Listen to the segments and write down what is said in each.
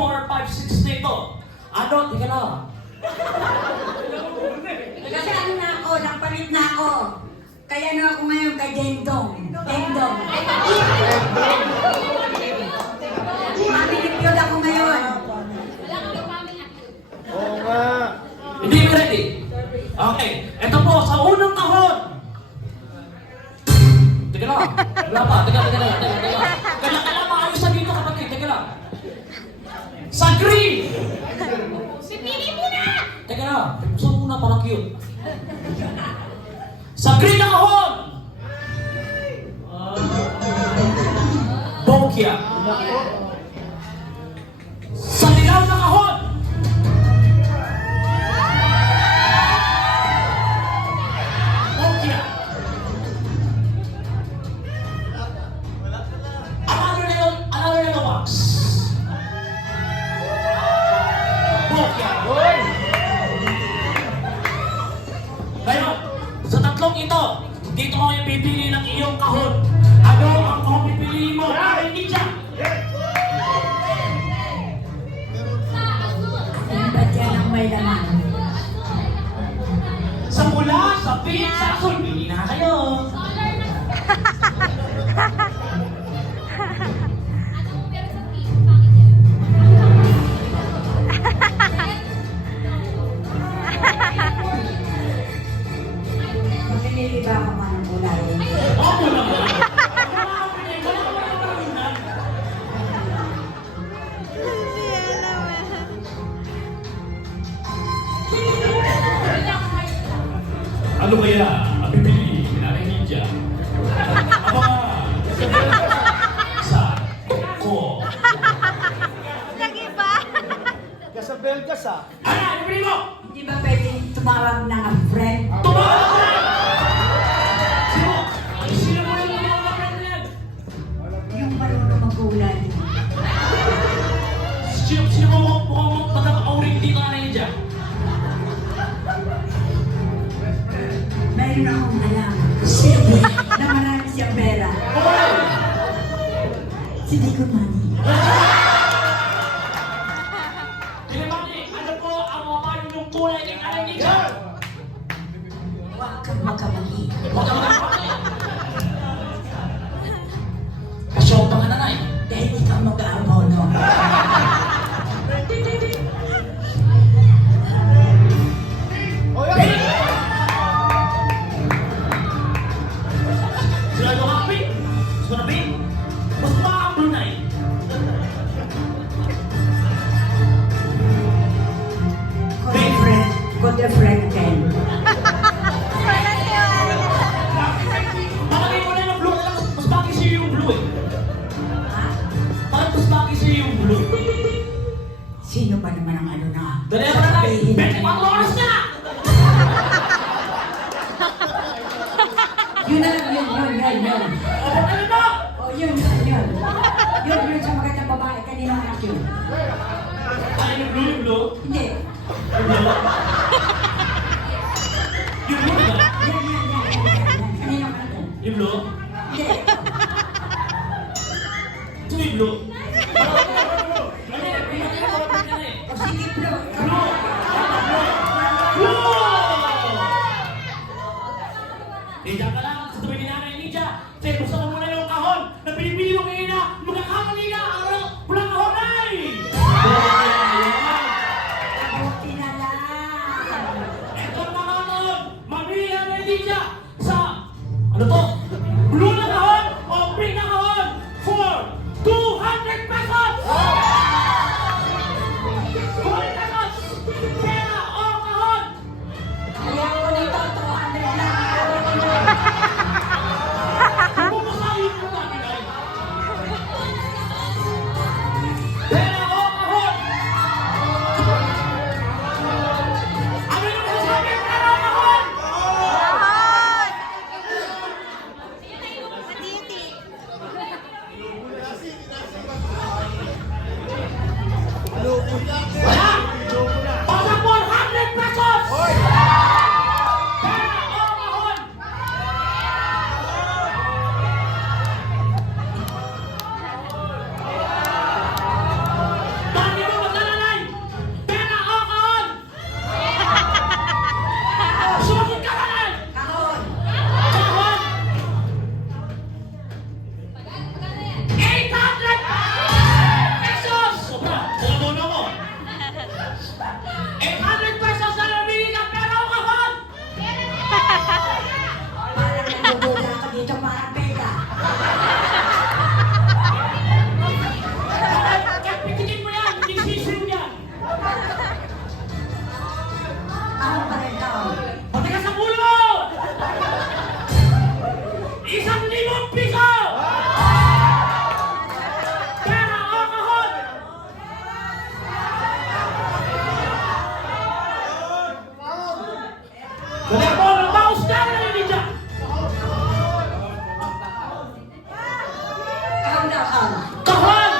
4, 5, 6 na ito. Ano? Tika lang. Kasi ano na ako, nagpalit na ako. Kaya na ako ngayon kay Dendong. Dendong. Mamilipyod ako ngayon. Oo nga. Hindi mo ready? Okay. Ito po, sa unang kahon. Teka lang. Wala pa. Teka lang. Kaya maayos na dito kapatid. Teka lang. Sa green. Sipili mo na! Teka lang. Gusto muna para cute. Sa green na kahon. Bokya. Sa dilaw na kahon. Bokya. Another yellow box. Bokya. Ngayon, sa tatlong ito, dito ko yung pipili ng iyong kahon. Ano ang kahon pipili mo? Ay, hindi siya. Ano ba dyan ang may laman? Sa pula, sa pink, sa asul, pili na kayo. Solar na. Ano mo meron sa pink? Pangit yan. Mamilili ba ako man ng kulay? Opo naman. Ano kaya ang pipili ni Nanay Lydia? Aba, sa ko. Gasabel gas ah. Ano, pipili mo? Hindi ba pwedeng tumawag ng friend? Tumawag ka! Sino? Sino mo yung tumawag ka yan? Yung marunong magkulay. Sino mo mukhang magkakauring dito Nanay Lydia? Meron akong alam. Siyempre, na marami siyang pera. Si Dico Money. Kinamani, ano po ang mga yung kulay ni Nanay Lydia? Huwag kang magkamali. Kasyompa ka Nanay. Dahil ikaw mag-aabono. O yan. Sila yung happy. Sinabi, mas maang Brunei. Good friend Ken. Malagay mo na yung blue. Mas bagay sa'yo yung blue eh. Ha? Parang mas bagay sa'yo yung blue. Sino ba naman ang ano na? Dali ako na tayo. Sasabihin 24 oras na! Yun na lang, yun. O, ano na? O, yun. Yun sa magandang babae. Kanina anak yun. Ay, yung blue, yung blue. Hindi. Yung blue. Yung blue ba? Yan. Kanina anak yun. Yung blue? Hindi. Ito yung blue. O, sige, bro. Lydia ka lang, sa tabi ni Nanay Lydia. Sige, buksan mo muna yung kahon na pinipili mo kayo na magkakamali ka. Ano? Pulang kahon ay! Buti na lang. Ito na kahon! Mamili ka Nanay Lydia sa, ano to? Blue na kahon o pink na kahon for 200 Kahon!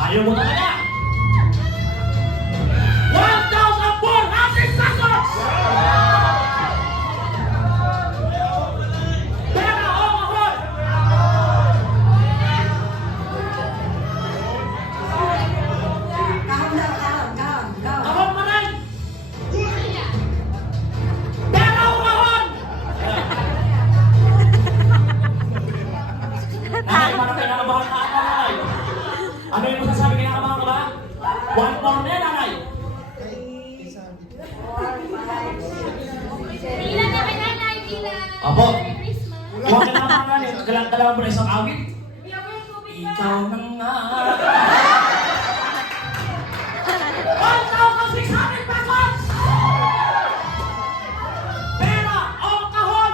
Ayaw mo talaga! 1,400 pesos! Pera o kahon? Kahon daw, kahon. Kahon pa rin! Pera o kahon? Nanay, parang kinakabahan ka ako, nanay. Ano yung masasabi, kinakabahan ka ba? 1 more na, nanay. Bilang na kay nanay, bilang. Apo. Merry Christmas. Huwag ka naman nanay. Kailangan mo na isang awit. Ikaw na nga. 1,600 pesos! Pera o kahon?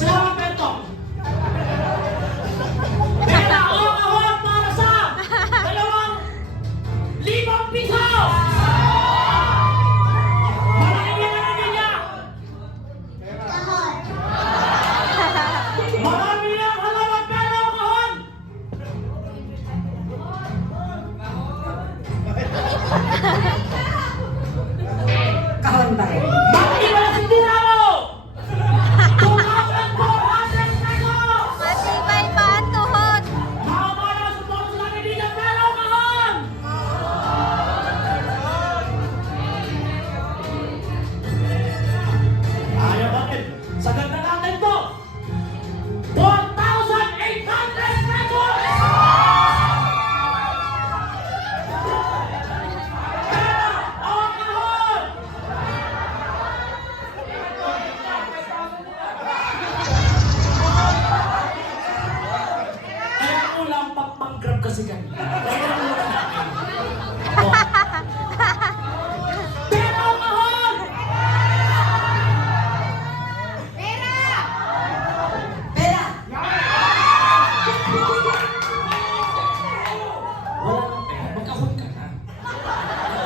Salamat, Bertong. Pera o kahon para sa 2,000 piso! Malaki yan ang niya! Marami lang halaman pera o kahon! Kahon ba rin? Bakit iba na sinira mo? 2,400 pesos! Matibay pa ang tuhod. Haba na suporta sa kaibigan pera o kahon! Ayaw bakit? Sa ganda natin to! 4,800 pesos! Pera o kahon! Kaya ulang pang-grab kasi kanina. Kaya ulang natin. Oh. Pera o kahon! Pera! Wala nang pera, magkahon ka na.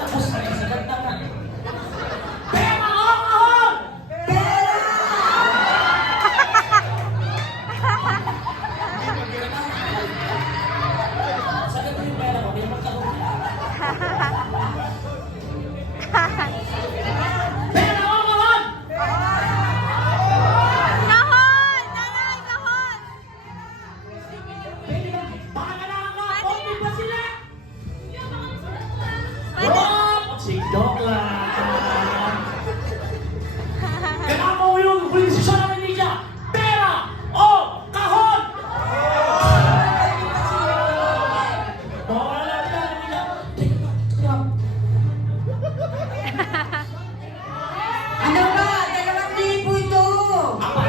Tapos na isa ganda na. Pera o kahon! Pera! Sa ganda yung pera mo, kaya magkahon ka na. Pera o kahon! Kahon! Nanay, kahon! Baka kailangan ka, konti pa sila! Pwede. Oh, sigdok lang. Kailangan mo yung huling desisyon namin, Lydia. Pera o kahon! Mawala natin lang, Lydia. Teka. Ano ba? 2,000 ito! Apa?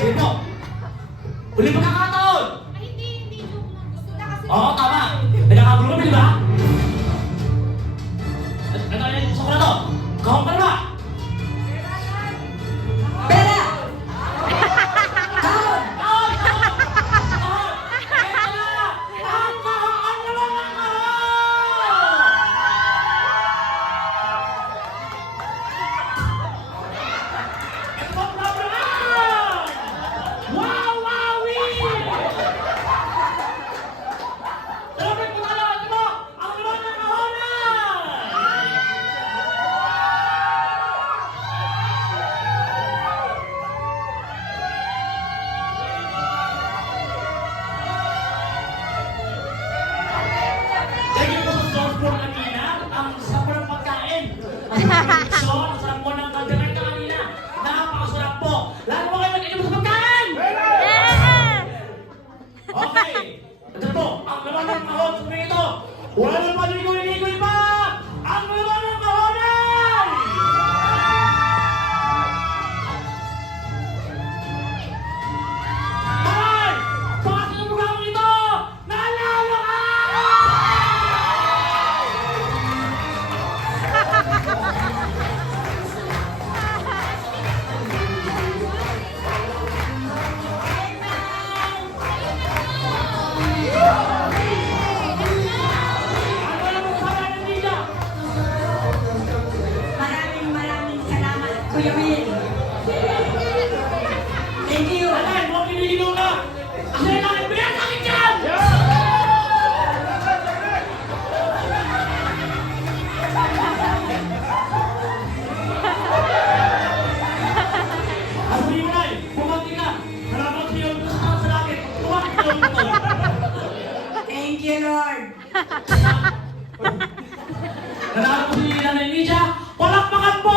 Sino? Huli pagkakataon! Ay, hindi joke lang. Gusto na kasi. Oo, tama. Nagkakagulo kami, di ba? Ano yung gusto ko na to? Kahon ka na ba? Pera! Kahon! Kahon! Kahon! Kahon! Ito na! Ang kahon! Ang naman ang kahon! Ito ang problem! Wow! Wowie! Thank you. Nanay, huwag kinihilo ka! Kasi lang, ibigay sa akin yan! Sabi mo na bumati ka! Narapat niyo yung gusto sa langit! Bumati ka yung gusto! Thank you, Lord. Nanalo ko si Nanay Lydia! Palakpakan po!